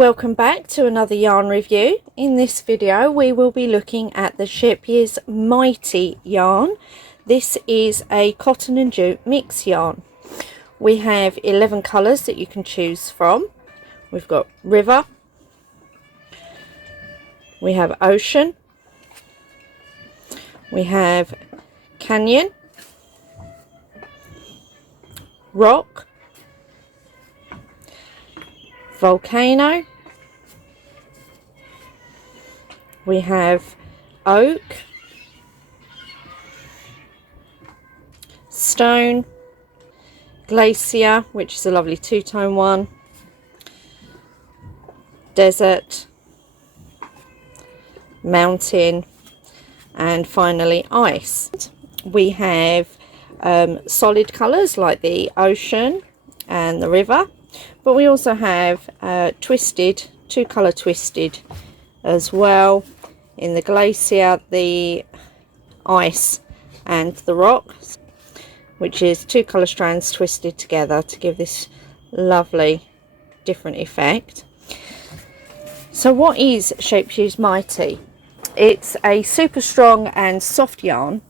Welcome back to another yarn review. In this video we will be looking at the Scheepjes Mighty yarn. This is a cotton and jute mix yarn. We have 11 colours that you can choose from. We've got River, we have Ocean, we have Canyon, Rock, Volcano, we have Oak, Stone, Glacier, which is a lovely two-tone one, Desert, Mountain, and finally Ice. We have solid colours like the Ocean and the River, but we also have twisted, two-colour twisted as well in the Glacier, the Ice and the Rock, which is two-colour strands twisted together to give this lovely different effect. So what is Scheepjes Mighty? It's a super strong and soft yarn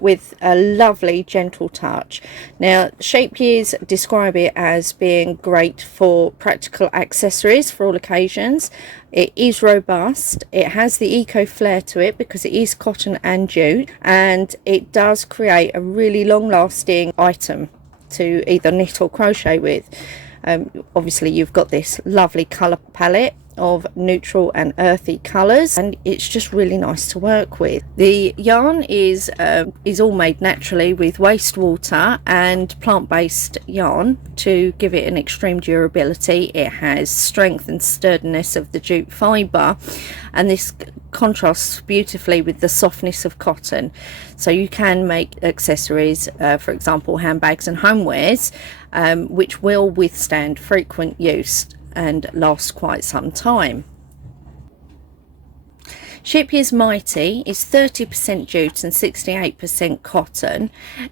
with a lovely gentle touch. Now Scheepjes describe it as being great for practical accessories for all occasions. It is robust, it has the eco flair to it because it is cotton and jute, and it does create a really long lasting item to either knit or crochet with. Obviously you've got this lovely colour palette of neutral and earthy colours, and it's just really nice to work with. The yarn is all made naturally with wastewater and plant-based yarn to give it an extreme durability. It has strength and sturdiness of the jute fibre, and this contrasts beautifully with the softness of cotton. So you can make accessories, for example handbags and homewares, which will withstand frequent use and last quite some time. Scheepjes Mighty is 30% jute and 68% cotton.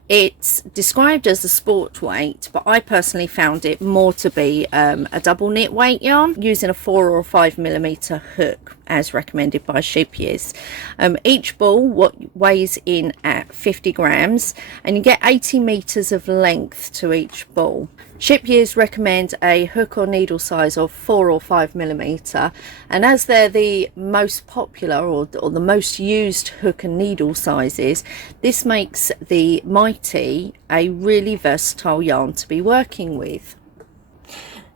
It's described as a sport weight, but I personally found it more to be a double knit weight yarn using a 4 or 5mm hook as recommended by Scheepjes. Each ball weighs in at 50 grams and you get 80 meters of length to each ball. Scheepjes recommend a hook or needle size of 4 or 5mm, and as they're the most popular or the most used hook and needle sizes, this makes the Mighty a really versatile yarn to be working with.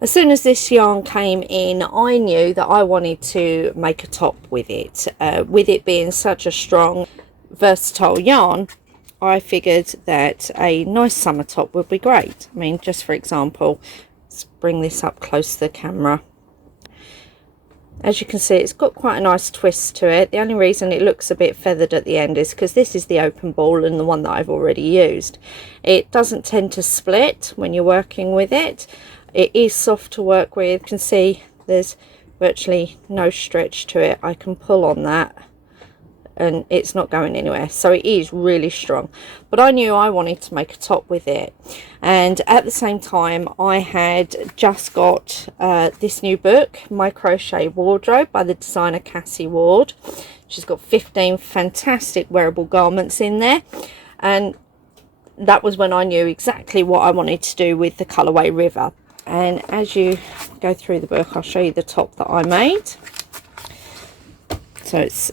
As soon as this yarn came in, I knew that I wanted to make a top with it. With it being such a strong, versatile yarn, I figured that a nice summer top would be great. I mean, just for example, let's bring this up close to the camera. As you can see, it's got quite a nice twist to it. The only reason it looks a bit feathered at the end is because this is the open ball and the one that I've already used. It doesn't tend to split when you're working with it. It is soft to work with. You can see there's virtually no stretch to it. I can pull on that and it's not going anywhere, so it is really strong. But I knew I wanted to make a top with it, and at the same time I had just got this new book, My Crochet Wardrobe, by the designer Cassie Ward. She's got 15 fantastic wearable garments in there, and that was when I knew exactly what I wanted to do with the colourway River. And as you go through the book, I'll show you the top that I made. So it's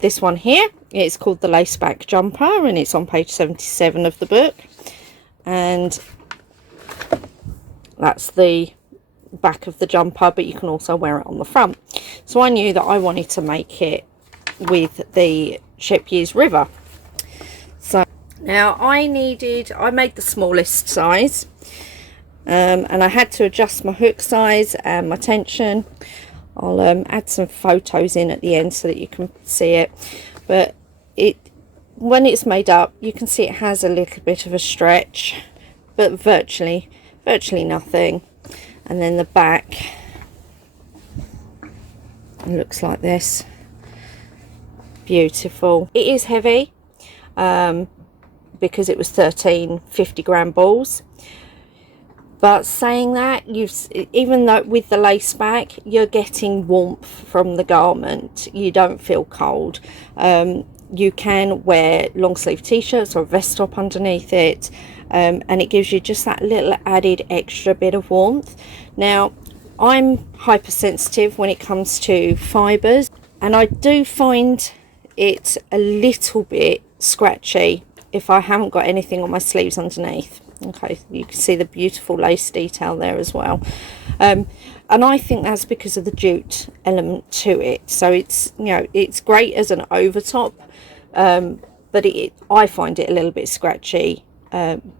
this one here. It's called the lace back jumper, and it's on page 77 of the book, and that's the back of the jumper, but you can also wear it on the front. So I knew that I wanted to make it with the Scheepjes River. So now I made the smallest size, and I had to adjust my hook size and my tension. I'll add some photos in at the end so that you can see it, but when it's made up, you can see it has a little bit of a stretch, but virtually nothing. And then the back looks like this. Beautiful. It is heavy because it was 13 50-gram balls, But saying that, even though with the lace back, you're getting warmth from the garment. You don't feel cold. You can wear long sleeve t-shirts or a vest top underneath it, and it gives you just that little added extra bit of warmth. Now, I'm hypersensitive when it comes to fibres, and I do find it a little bit scratchy if I haven't got anything on my sleeves underneath. Okay, you can see the beautiful lace detail there as well, and I think that's because of the jute element to it. So it's, you know, it's great as an overtop, but I find it a little bit scratchy,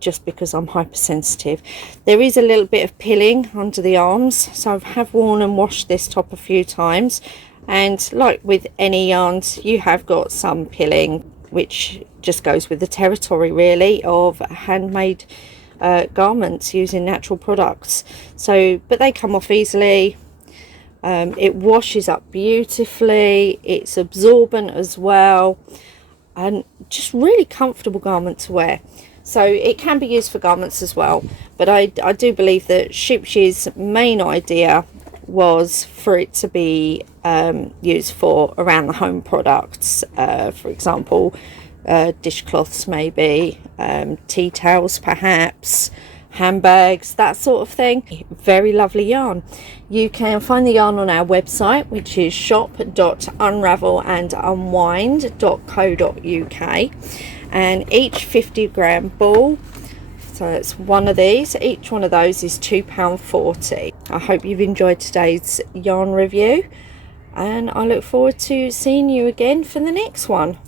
just because I'm hypersensitive. There is a little bit of pilling under the arms, so I have worn and washed this top a few times, and like with any yarns, you have got some pilling, which just goes with the territory really of handmade garments using natural products. So, but they come off easily. It washes up beautifully, it's absorbent as well, and just really comfortable garment to wear. So it can be used for garments as well, but I do believe that Scheepjes' main idea was for it to be used for around the home products, for example, dishcloths maybe, tea towels perhaps, handbags, that sort of thing. Very lovely yarn. You can find the yarn on our website, which is shop.unravelandunwind.co.uk, and each 50-gram ball, so it's one of these, each one of those is £2.40. I hope you've enjoyed today's yarn review, and I look forward to seeing you again for the next one.